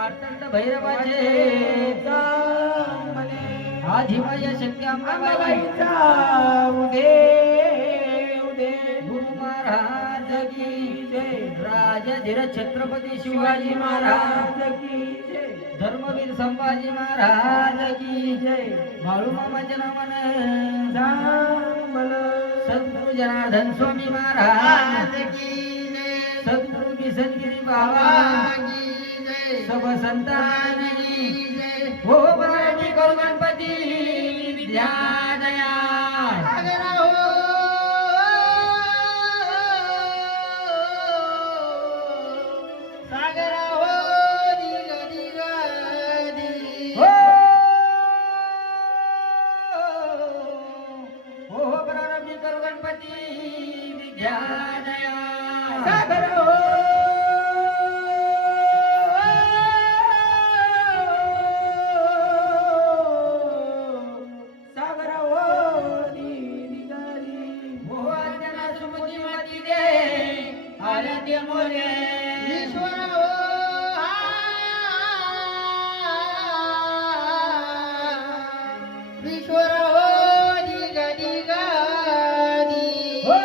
मार्तंड भैरवाचे आधिमाया अंबाबाई अंबाबाईचा उदे उदे. गुरु महाराज की जय राजाधीर छत्रपती शिवाजी महाराज की जय धर्मवीर संभाजी महाराज की जय. बाळू मामाच्या नावानं चांगल सद्गुरु जनार्दन स्वामी महाराज की जय. सद्गुरु किसनगिरी बाबा। सब संतान हो मराठी करू गणपती। विद्या दया हो। हो गणपती। आल्या ते मोरे। ईश्वर हो ईश्वर हो दिग दिग हो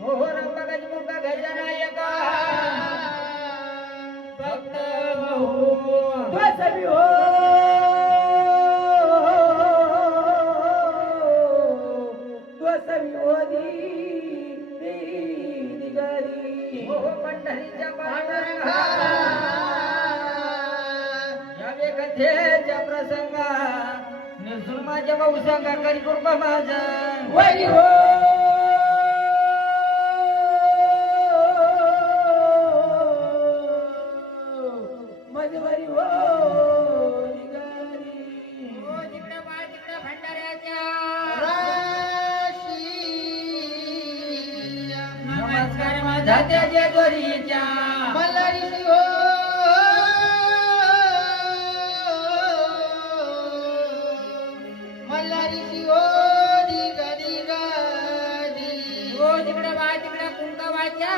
हो गजनायका भक्त बहु। दिगरी हो पंढरीच्या पांडुरंगा यावे कथेच्या प्रसंगा निरसुन माझ्या भाऊ सांगा करी कृपा माझा वरी हो मधवरी हो नमस्कार माझा त्याच्या जोरीच्या मल्हारी हो. मल्हारी हो. दिग दिग दिग हो तिकडे बाळ तिकडे कुंकवाच्या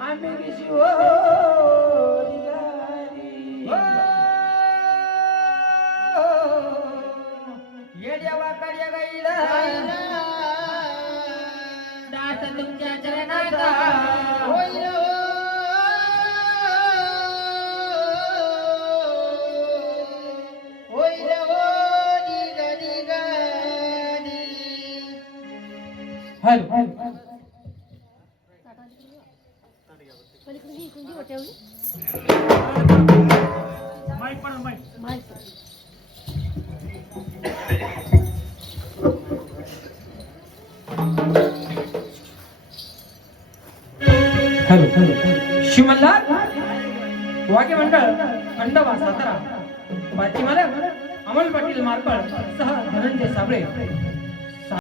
आम्ही हो येड्या वाकाड्या गाईला दास तुमच्या चरणाचा हॅलो हॅलो शिवमल्हार? वागे मंडळ खंडवा सातारा. बाची मालक अमोल पाटील मारपळ सह धनंजय साबळे.